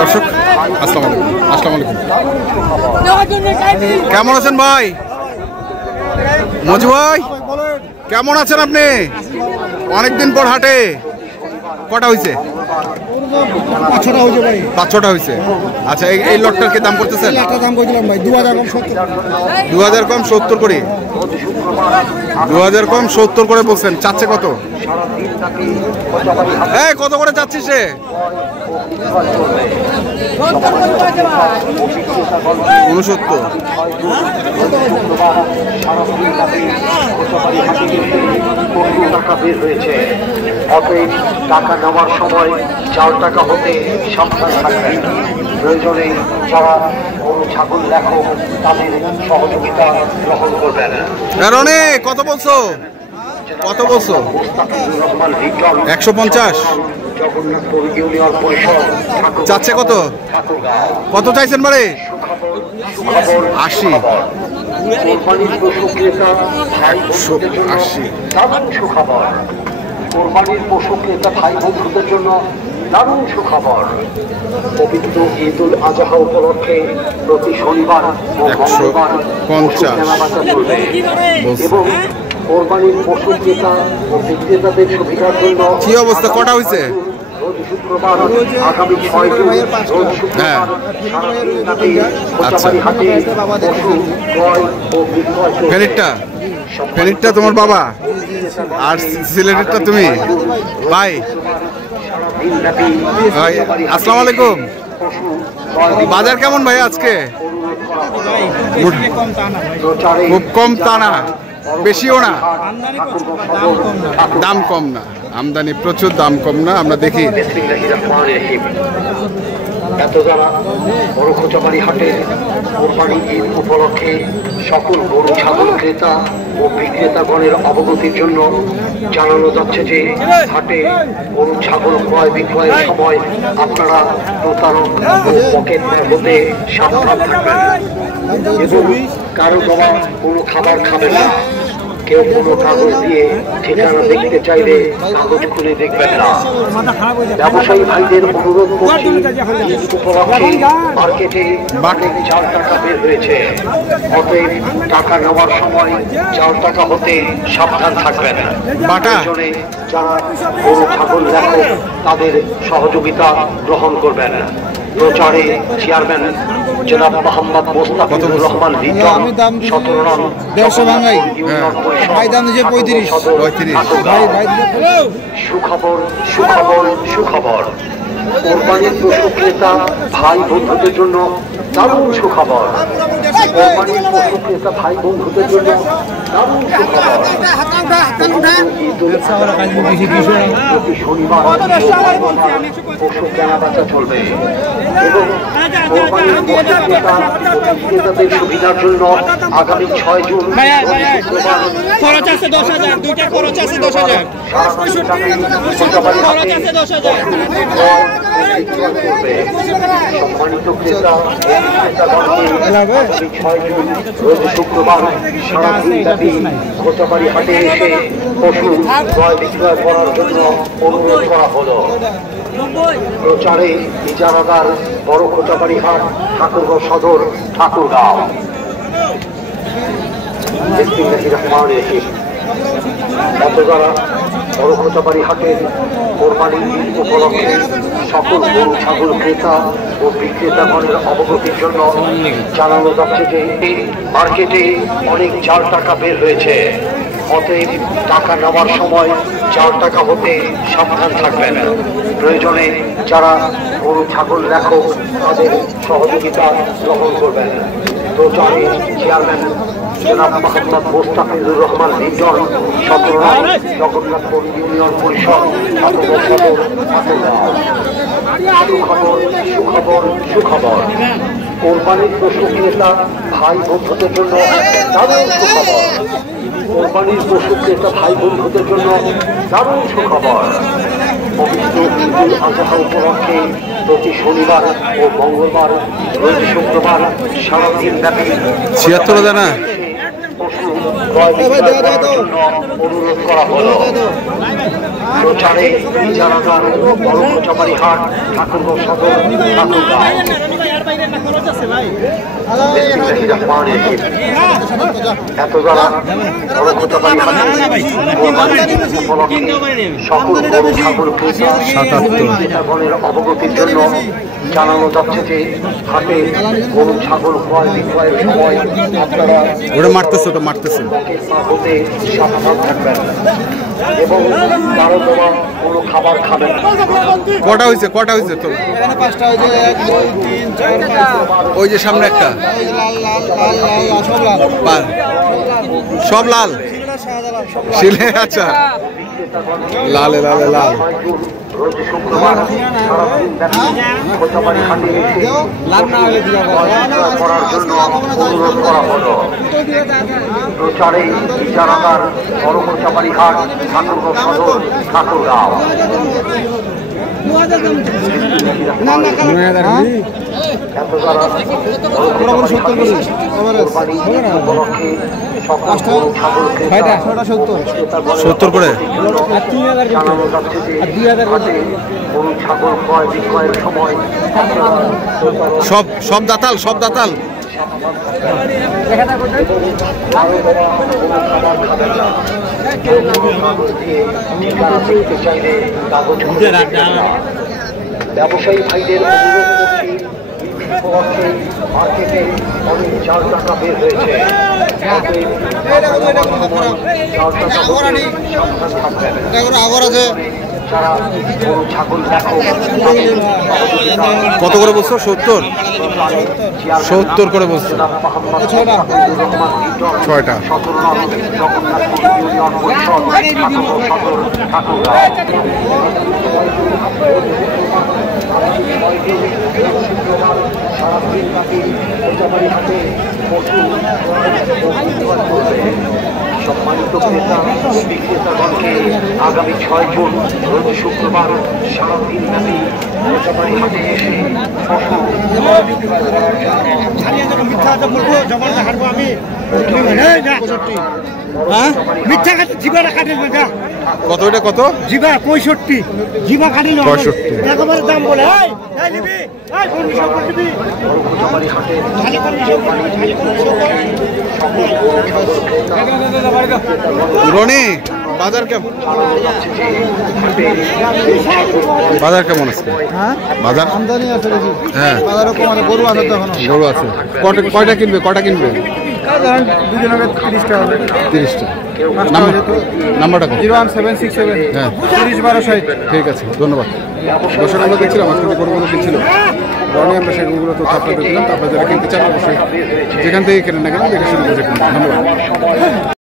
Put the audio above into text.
দর্শক আসসালামু আলাইকুম। কেমন আছেন ভাই? মজু ভাই কেমন আছেন আপনি? অনেকদিন পর হাটে। কটা হয়েছে? 5-6টা হয়েছে। আচ্ছা, এই লটটার কি দাম করতেছেন? 2000 কম 70 করে। 2000 কম 70 করে বলছেন। চাচ্ছে কত? কত করে চাচ্ছি সে? 69। টাকা বের হয়েছে। অতএব টাকা নেওয়ার সময় 4 টাকা হতে সাবধান থাকবেন। প্রয়োজনে যারা গরু ছাগল লেখক তাদের সহযোগিতা গ্রহণ করবেন। কত বলছো? কত বলছো? 150। জগন্নাথপুর ইউনিয়ন পরিষদ চাচ্ছে কত? কত চাইছেন বারে? 80। 80। দারুণ সুখবর। কোরবানির পশু ক্রেতা ভাই বন্ধুদের জন্য দারুণ সুখবর। পবিত্র ঈদুল আজহা উপলক্ষে প্রতি শনিবার ও মঙ্গলবার কেনাবেচা চলবে এবং কোরবানির পশু ক্রেতা ও বিক্রেতাদের সুবিধার জন্য কি অবস্থা? কটা হয়েছে? শুক্রবার আগামী 6 জুন রোজ শুক্রবার হাটে পশু ক্রয় ও বিক্রয় চলবে। ফেরিটটা তোমার বাবা আর সিলেটেরটা তুমি ভাই। আসসালামু আলাইকুম। বাজার কেমন ভাই আজকে? খুব কম তা না, বেশিও না, দাম কম না। আমদানি প্রচুর, দাম কম না। আমরা দেখি এত যারা বড় খোঁচাবাড়ি হাটে কোরবানি ঈদ উপলক্ষে সকল গরু ছাগল ক্রেতা ও বিক্রেতাগণের অবগতির জন্য জানানো যাচ্ছে যে হাটে গরু ছাগল ক্রয় বিক্রয়ের সময় আপনারা প্রতারক ও পকেট হতে সাবধান থাকবেন এবং কারো দেওয়া কোনো খাবার খাবেন না। কেউ কোনো কাগজ দিয়ে ঠিকানা দেখতে চাইলে কাগজ খুলে দেখবেন না। ব্যবসায়ী ভাইদের অনুরোধ করছি, মার্কেটে 4 টাকা বের হয়েছে। অতএব টাকা নেওয়ার সময় 4 টাকা হতে সাবধান থাকবেন। যারা গরু ছাগল লেখক তাদের সহযোগিতা গ্রহণ করবেন। প্রচারে চেয়ারম্যান জনাব মোহাম্মদ মোস্তাফিজুর রহমান লিটন 17 নং সুখবর সুখবর সুখবর। কোরবানির পশু ক্রেতা ভাই বন্ধুদের জন্য দারুণ সুখবর। কোরবানির পশু ক্রেতা ভাই বন্ধুদের জন্য দারুণ সুখবর। প্রতি শনিবার পশু কেনাবেচা চলবে এবং কোরবানির পশু ক্রেতা ও বিক্রেতাদের সুবিধার জন্য আগামী 6 জুন খরচ আছে 10,000, দুইটা খরচ আছে 10,000, সম্মানিত ক্রেতা শুক্রবার সারাদিন ব্যাপী খোঁচাবাড়ি হাটে এসে পশু ক্রয় বিক্রয় করার জন্য অনুরোধ করা হলো। প্রচারে ইজারাদার বড় খোঁচাবাড়ি হাট, ঠাকুরগাঁও সদর, ঠাকুরগাঁও। এত যারা বড় খোঁচাবাড়ি হাটের কোরবানি ঈদ উপলক্ষে সকল গরু ছাগল ক্রেতা ও বিক্রেতাগণের অবগতির জন্য জানানো যাচ্ছে যে মার্কেটে অনেক 4 টাকা বের হয়েছে। অতএব টাকা নেওয়ার সময় 4 টাকা হতে সাবধান থাকবেন। প্রয়োজনে যারা গরু ছাগল লেখক তাদের সহযোগিতা গ্রহণ করবেন। প্রচারে চেয়ারম্যান জনাব মোহাম্মদ মোস্তাফিজুর রহমান লিটন 17 নং জগন্নাথপুর ইউনিয়ন পরিষদ সুখবর সুখবর সুখবর। কোরবানির পশু ক্রেতা ভাই বন্ধুদের জন্য দারুণ সুখবর। কোরবানির পশু ক্রেতা ভাই বন্ধুদের জন্য দারুণ সুখবর। পবিত্র ঈদুল আজহা উপলক্ষে প্রতি শনিবার ও মঙ্গলবার রোজ শুক্রবার সারাদিন ব্যাপী 76 জানা পশু ক্রয় বিক্রয় করার জন্য অনুরোধ করা হলো। প্রচারে জানাগার বড় হাট ঠাকুরগাঁও সদর ঠাকুরগাঁও। এত দ্বারা বড় সকল গরু ছাগল ক্রেতাগণের অবগতির জন্য জানানো যাচ্ছে যে হাটে গরু ছাগল ক্রয় বিক্রয়ের সময় আপনারা ওটা মারতেছে হতে সাবধান থাকবেন এবং কারো দেওয়া কোনো খাবার খাবেন না। কটা হয়েছে তোর? ওই যে সামনে একটা সব লাল শিলে। আচ্ছা, লাল রোজ শুক্রবার করার জন্য অনুরোধ করা হলো। প্রচারে জানাগার বড় হাট ঠাকুরগাঁও সদর ঠাকুরগাঁও। সত্তর করে জানানো যাচ্ছে যে গরু ছাগল ক্রয় বিক্রয়ের সময় সব দাতাল ব্যবসায়ী ভাইদের অনুরোধ করছি, মার্কেটে অনেক চাল টাকা বের হয়েছে, কত করে বলছো? 70 করে বলছো। 6টা। সম্মানিত ক্রেতা বিক্রেতাগণকে আগামী 6 জুন রোজ শুক্রবার সারাদিন ব্যাপী মোচাবাড়ি হাটে এসে কত এটা কত? জিবা 65 জিবা কাটিল 65 একেবারে দাম বলে রনি বাজার কেমন আছে? বাজার আমদানি আছে বেশি। হ্যাঁ, বাজারে কমানো গরু আছে তো এখনো। গরু আছে। কয়টা কিনবে? দুজনের 30 টাকা হবে। 30টা। নাম্বারটা কত? 01767 হ্যাঁ 301260। ঠিক আছে, ধন্যবাদ। দর্শক আমরা দেখছিলাম আজকে যে গরুগুলো কিনছিল রনি, আমরা সেই গরুগুলো তো আপনাদের দিলাম। তারপরে যারা কিনতে চান অবশ্যই যেখান থেকে কেনেন না কেন দেখে শুরু করে ধন্যবাদ।